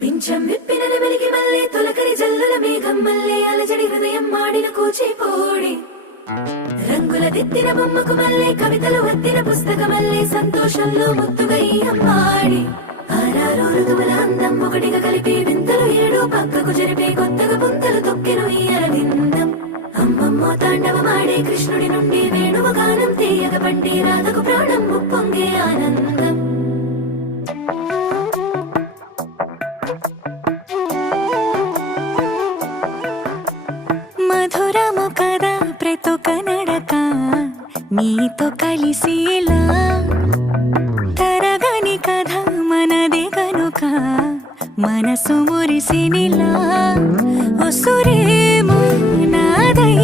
పింఛం విప్పిన నెమలికి మల్లె తొలకరి జల్లుల మేఘం మల్లె అలజడి హృదయం మాడిన కూచిపోడి రంగుల దిద్దిన బొమ్మకు మల్లె కవితలు వద్దిన పుస్తక మల్లె సంతోషంలో ముద్దుగా ఈ అమ్మాడి ఆరారు ఋతువుల అందం ఒకటిగా కలిపి వింతలు ఏడు పక్కకు జరిపే కొత్తగా పుంతలు తొక్కెను ఈ అరవిందం అమ్మమ్మో తాండవమాడే కృష్ణుడి నుండి వేణువ గానం తీయగ పండి రాధకు ప్రాణం ముప్పొంగే ఆనందం మధురము కదా ప్రతొక నడక నీతో కలిసేలా తరగని కథ మనదే కనుక మనసు మురిసినిలా ఉసురేమో నాదై